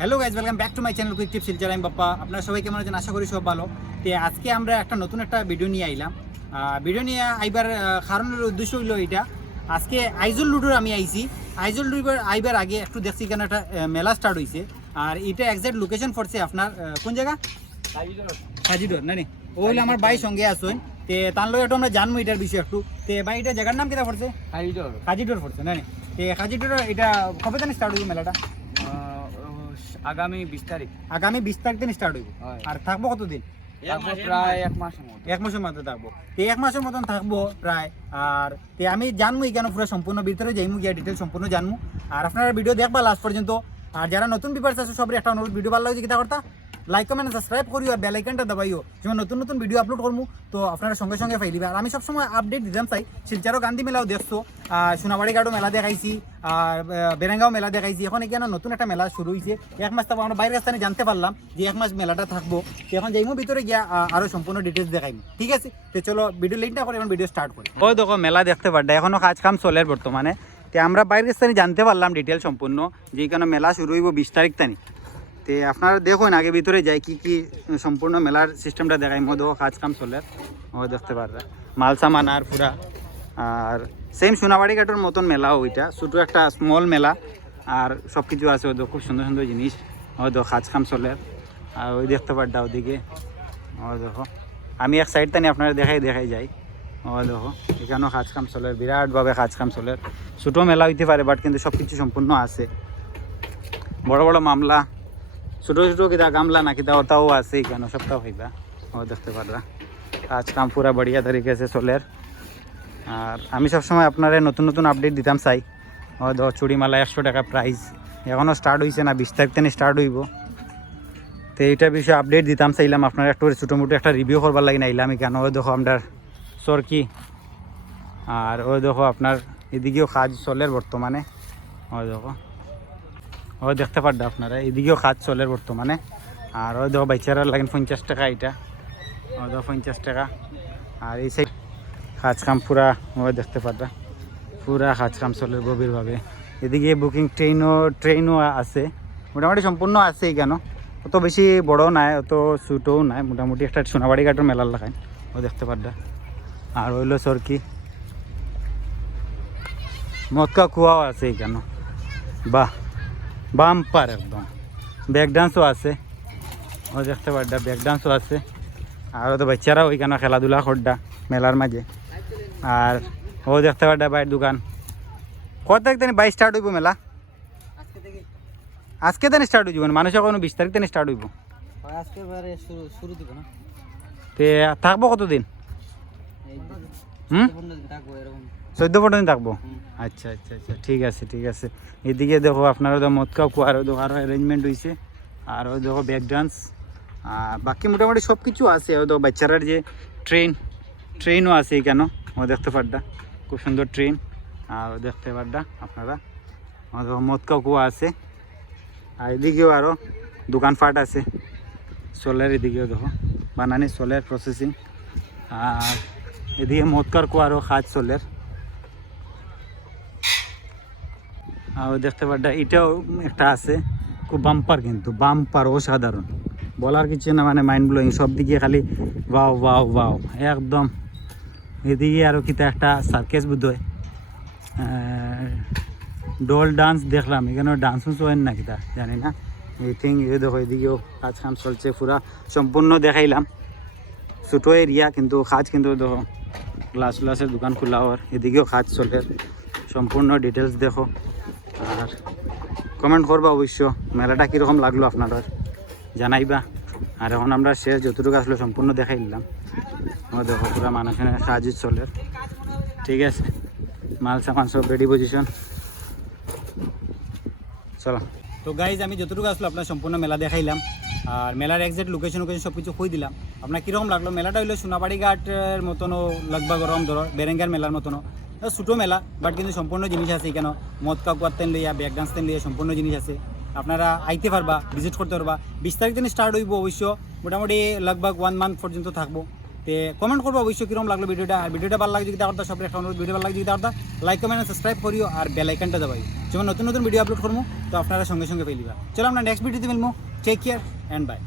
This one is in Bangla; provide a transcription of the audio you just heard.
Hello guys welcome back to my channel quick tip Silchar আমি বাপ্পা আপনারা সবাই কেমন আছেন? আশা করি সব ভালো। তো আজকে আমরা একটা নতুন একটা ভিডিও নিয়ে আইলাম। ভিডিও নিয়ে আইবার কারণের উদ্দেশ্য হইল এটা। আজকে আইজল লুডোর আমি আইছি। আইজল লুডোর আইবার আগে একটু দেখছি কেন একটা মেলা স্টার্ট হয়েছে আর এটা একজ্যাক্ট লোকেশন পড়ছে আপনার কোন জায়গা? হাজিডোর না ও হইল আমার ভাই সঙ্গে আসুন তে তার লগে একটু আমরা জানব এটার বিষয়ে একটু। তে ভাই এটা জায়গার নাম কেটা পড়ছে? হাজিডোর পড়ছে না তে হাজিডোর এটা কবে জানি স্টার্ট হইব মেলাটা? আগামী বিশ তারিখ। আগামী বিশ তারিখ দিন স্টার্ট হইব। আর থাকব কতদিন? প্রায় এক মাসের মতো এক মাসের মতো থাকব। তো এক মাসের মতন থাকব প্রায়। আর তে আমি জানব কেন পুরো সম্পূর্ণ ভিতরে যাইমু গিয়া ডিটেল সম্পূর্ণ জানব আর আপনারা ভিডিও দেখবা লাস্ট পর্যন্ত। আর যারা নতুন বিপার্স আছে সবাই একটা অনুরোধ ভিডিও ভালো লাগছে কিতা করতা লাইক কমেন্ট সাবস্ক্রাইব করিও আর বেলাইকনটা দবাইও। যেমন নতুন নতুন ভিডিও আপলোড করব তো আপনারা সঙ্গে সঙ্গে পাই আর আমি সবসময় আপডেট দিতাম চাই শিলচারও গান্ধী মেলাও দেখছ সোনাবাড়ি ঘাটও মেলা দেখাইছি আর বেরেঙ্গাও মেলা দেখাইছি। এখন এখানে নতুন একটা মেলা শুরু হয়েছে এক মাস তারপর আমরা বাইরের স্থানে জানতে পারলাম যে এক মাস মেলাটা থাকব। এখন যাইমু ভিতরে গিয়া আহ, আরও সম্পূর্ণ ডিটেলস দেখাইমু। ঠিক আছে? তো চলো ভিডিও লিঙ্কটা করে এখন ভিডিও স্টার্ট করি। ওই দেখো মেলা দেখতে পারডা এখনও কাজ কাম চলে বর্তমানে। তে আমরা বাইরের স্থানে জানতে পারলাম ডিটেল সম্পূর্ণ যে এখানে মেলা শুরু হইব বিশ তারিখ তানি তে আপনারা দেখুন আগে ভিতরে যাই কি কি সম্পূর্ণ মেলার সিস্টেমটা দেখাই। মধ্যে কাজ কাম চলে। ও দেখতে পাররা মাল সামান আর পুরা। আর সেম সোনাবাড়ি ঘাটের মতন মেলা ওইটা ছোটো একটা স্মল মেলা। আর সব কিছু আছে ওদের খুব সুন্দর সুন্দর জিনিস। হয়তো কাজ কাম চলে। আর ওই দেখতে পারডা ওদিকে ও দেখো। আমি এক সাইড টানি আপনারা দেখাই দেখাই যাই। ও দেখো, এখানেও কাজ কাম চলে। বিরাটভাবে কাজ কাম চলে। ছোটো মেলা হইতে পারে বাট কিন্তু সব কিছু সম্পূর্ণ আছে। বড় বড় মামলা। ছোটো ছোটো কিতা গামলা না কিতা ওটাও আছে এখানে সবটাও হইবা। ও দেখতে পারবা কাজ কাম পুরা বড়িয়া তরিকে আছে চলের। আর আমি সবসময় আপনারা নতুন নতুন আপডেট দিতাম চাই। ও ধর চুড়িমালা একশো টাকা প্রাইস এখনও স্টার্ট হয়েছে না, বিশ তারিখ থেকে স্টার্ট হইব। তো এইটার বিষয়ে আপডেট দিতাম চাইলাম আপনারা। একটু মোটো একটা রিভিউ করবার লাগে নাইলাম কেন। ওই দেখো আপনার সরকি আর ওই দেখো আপনার এদিকেও কাজ চলের বর্তমানে। ওই দেখো। ওই দেখতে পারবে আপনারা। এদিকেও কাজ চলে বর্তমানে। আর ওই দেখো বাইচারা লাগেন পঞ্চাশ টাকা এটা। ওই দেখো পঞ্চাশ টাকা। আর এই সাইড কাজ কাম পুরা, ওই দেখতে পারবা। পুরা কাজ কাম চলে গভীরভাবে। এদিকে বুকিং ট্রেনও ট্রেনও আছে। মোটামুটি সম্পূর্ণ আছে কেন? অত বেশি বড় নাই, অত ছোটও নাই। মোটামুটি একটা সোনাবাড়ি ঘাটের মেলার লাগায়। ও দেখতে পারবা। আর হইল সরকি। মদকা কুয়াও আছে এখানে বাহ। বাম্পার একদম। ব্যাক ডান্সও আছে। ও দেখতে পারডা ব্যাক ডান্সও আছে। আর তো বাচ্চারাও ওইখানে খেলাধুলা করডা মেলার মাঝে। আর ও দেখতে পারডা বাইর দোকান। কত তারিখ দিন বাইশ স্টার্ট হইব মেলা? আজকে দিন স্টার্ট হইব মানুষের কোনো বিশ তারিখ দিন স্টার্ট হইব। তে থাকব কতদিন? হুম? চোদ্দ পনেরো দিন থাকব আচ্ছা আচ্ছা আচ্ছা ঠিক আছে ঠিক আছে। এদিকে দেখো আপনারা তো মদকা কুয়ার, দেখো আরও অ্যারেঞ্জমেন্ট হয়েছে আর ওই দেখো ব্যাক ডান্স আর বাকি মোটামুটি সব কিছু আছে। ওই দেখো বাচ্চারার যে ট্রেন ট্রেনও আছে কেন ও দেখতে পারডা খুব সুন্দর ট্রেন আর ও দেখতে পারডা আপনারা। ও দেখো মদকা কুয়া আছে। আর এদিকেও আরও দোকানপাট আছে। সোলার এদিকেও দেখো। বানানি সোলার প্রসেসিং আর এদিকে মদকার কুয়ারও খাজ সোলার আর দেখতে পাড্ডা এটাও একটা আছে। খুব বাম্পার কিন্তু বাম্পার অসাধারণ। বলার কিছু না মানে মাইন্ড ব্লোয়িং সব দিকে খালি বাও বাও বাও একদম। এদিকে আরও কিতা একটা সার্কেস বোধ হয়। ডল ডান্স দেখলাম, এখানেও ডান্সও চলেন না কিতা জানি না। এই থিং এ দেখো, এদিকেও কাজ কাম চলছে পুরা। সম্পূর্ণ দেখাইলাম। ছোটো এরিয়া কিন্তু কাজ কিন্তু দেখো গ্লাস গ্লাসের দোকান খোলা হওয়ার। এদিকেও কাজ চলে। সম্পূর্ণ ডিটেলস দেখো। আর কমেন্ট করবা অবশ্য। মেলাটা কীরকম লাগল আপনাদের? জানাইবা। আর এখন আমরা শেষ, যতটুকু আসলো সম্পূর্ণ দেখাই দিলাম। আমার দেখো পুরা মানুষের কাজই চলে ঠিক আছে? মাল সামান সব রেডি পজিশন চলো। তো গাইজ আমি যতটুকু আসলো আপনার সম্পূর্ণ মেলা দেখাইলাম। আর মেলার একজ্যাক্ট লোকেশন লোকেশন সব কিছু কই দিলাম। আপনার কীরকম লাগল? মেলাটা হইল সোনাবাড়ি ঘাটের মতনও লগভগ গরম ধরো, বেরেঙ্গার মেলার মতনও। ছোটো মেলা বাট কিন্তু সম্পূর্ণ জিনিস আছে কেন মদ কাকুয়ার তেন লইয়া, ব্যাগ ডান্স তেন লইয়া সম্পূর্ণ জিনিস আছে। আপনারা আইতে পারবা ভিজিট করতে পারবা। বিশ তারিখ দিন স্টার্ট হইব অবশ্য, মোটামুটি লগভগ ওয়ান মান্থ পর্যন্ত থাকব। তে কমেন্ট করব অবশ্যই কীরকম লাগল ভিডিওটা আর ভিডিওটা ভালো লাগে যদি দেখো সব একটা অনুরোধ ভিডিও ভালো লাগে যদি দেখো লাইক কমেন্ট সাবস্ক্রাইব করিও, আর বেল আইকনটা দবাই যেমন নতুন নতুন ভিডিও আপলোড করব, তো আপনারা সঙ্গে সঙ্গে পেলিবা চলো আমরা নেক্সট ভিডিওতে মিলবো। Take care and bye